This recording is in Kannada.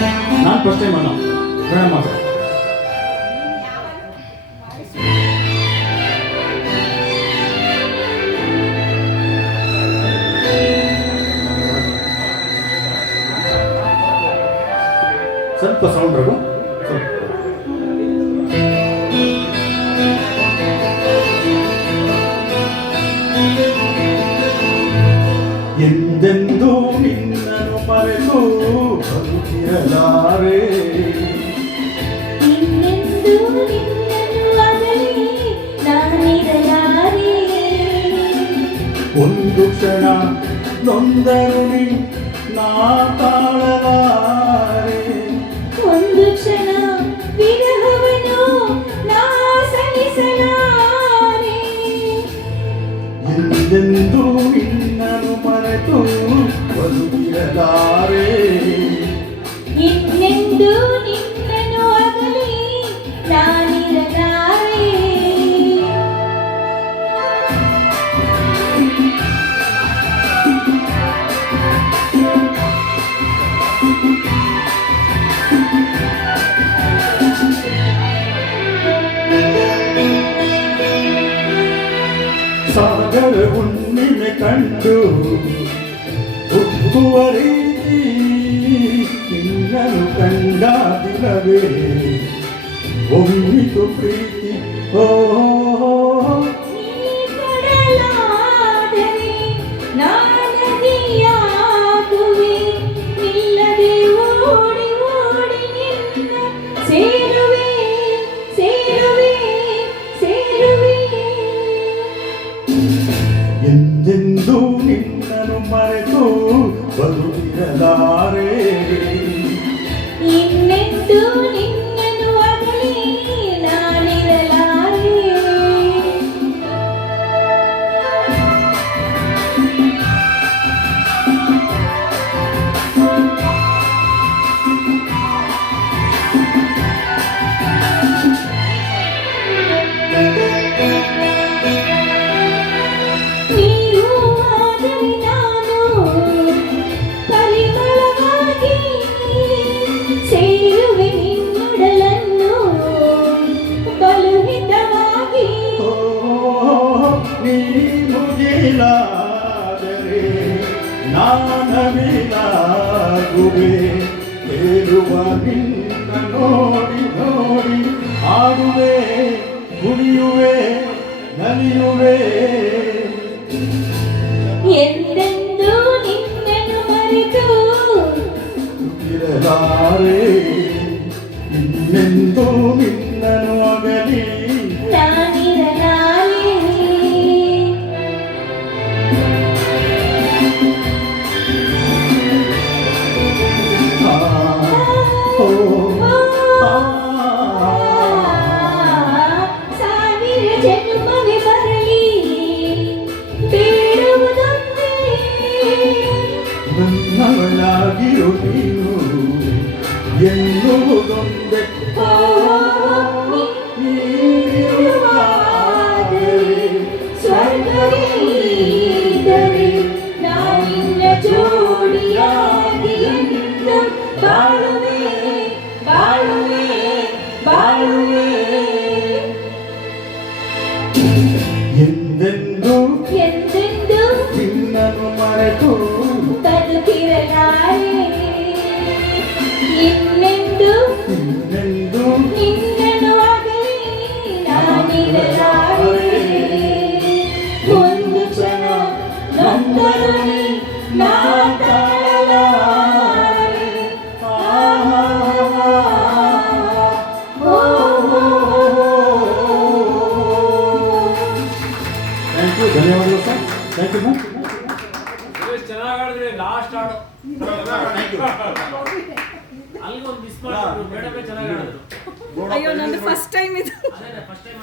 ನಾನು ಫಸ್ಟ್ ಟೈಮ್ ಅಣ್ಣ ಮೇಡಮ್ ಮಾತ್ರ ಸ್ವಲ್ಪ ಸೌಂಡ್ ರಘು ಎಂದೆಂದೂ ನಿನ್ನನ್ನು ಮರೆತು ಬದುಕಿರಲಾರೆ ಇನ್ನೆಂದೂ ನಿನ್ನನ್ನು ಅಗಲಿ ನಾನಿರಲಾರೆ ಒಂದು ಕ್ಷಣ ನೊಂದರು ನಾ ತಾಳಲಾರೆ ಒಂದು ಕ್ಷಣ ವಿರಹವನ್ನು ನಾ ಸಹಿಸಲಾರೆ ಎಂದೆಂದೂ ನಿನ್ನನ್ನು ಮರೆತು ಬದುಕಿರಲಾರೆ ಇನ್ನೆಂದೂ ನಿನ್ನನ್ನು ಅಗಲಿ ನಾನಿರಲಾರೆ ಸಾಗರ ಹುಣ್ಣಿಮೆ ಕಂಡು ಹುಟ್ಟುವ ರೀತಿ ನಿನ್ನನ್ನು ಕಂಡ ದಿನವೇ ಒಮ್ಮಿತು ಪ್ರೀತಿ ಓ ನೀ ಕೊಡಲಾದರೆ ನಾನದಿಯಾಗುವೆ ನಿಲ್ಲದೆ ಓಡಿ ಓಡಿ ನಿನ್ನ ಸೇರುವೆ ಸೇರುವೆ ಸೇರುವೆ ಎಂದೆಂದೂ ನಿನ್ನನ್ನು ಮರೆತು ಬದುಕಿರಲಾರೆ ಇನ್ನೆಂದೂ ನಿನ್ನನ್ನು ಅಗಲಿ ನಾನಿರಲಾರೆ ನೀರು ಆದರೆ ನಾನು ಪರಿಮಳವಾಗಿ ಸೇರುವೆ ನಿನ್ನೊಡಲನ್ನು ಬಲುಹಿತವಾಗಿ ಓ ನೀ ಮುಗಿಲಾದರೆ ನಾನವಿಲಾಗುವೆ ತೇಲುವ ನಿನ್ನ ನೋಡಿ ನೋಡಿ ಆಡುವೆ ಕುಣಿಯುವೆ ನಲಿಯುವೆ ಎಂದೆಂದೂ ನಿನ್ನನ್ನು ಮರೆತು ಇರಲಾರೆ ಇನ್ನೆಂದೂ ನಿನ್ನನ್ನು ಅಗಲಿ ನಾನಿರಲಾರೆ ಆ, ಓ, ಆ. ಸಾವಿರ ಜನ್ಮವೇ ಬರಲಿ ಬೇಡುವುದೊಂದೇ ನನ್ನವಳಾಗಿರು ನೀನು ಎನ್ನುವುದೊಂದೇ ಓ, ನೀನಿರುವಾದರೆ ಸ್ವರ್ಗವೇ ಇದ್ದರೆ ನಾನಿನ್ನ ಜೋಡಿಯಾಗಿ ಎಂದು ಬಾಳುವೆ ಬಾಳುವೆ ಬಾಳುವೆ ಎಂದೆಂದೂ ಎಂದೆಂದೂ ನಿನ್ನನ್ನು ಮರೆತು ಬದುಕಿರಲಾರೆ ಇನ್ನೆಂದೂ ಇನ್ನೆಂದೂ ನಿನ್ನನ್ನು ಅಗಲಿ ನಾನಿರಲಾರೆ ಒಂದು ಕ್ಷಣ ನೊಂದರು ನಾ ತಾಳಲಾರೆ ಓ ಥ್ಯಾಂಕ್ ಯು ಧನ್ಯವಾದಗಳು ಸರ್ ಥ್ಯಾಂಕ್ ಯು ಚೆನ್ನಾಗಿ ಆಡಿದ್ರಿ ಲಾಸ್ಟ್ ಹಾಡು ಅಲ್ಲಿಗೊಂದು ಮಿಸ್ ಮಾಡಿದ್ರು ಮೇಡಮೇ ಚೆನ್ನಾಗಿ ಆಡಿದ್ರು ಅಯ್ಯೋ ನಂದು ಫಸ್ಟ್ ಟೈಮ್ ಇದು ಅದೇ ಫಸ್ಟ್ ಟೈಮ್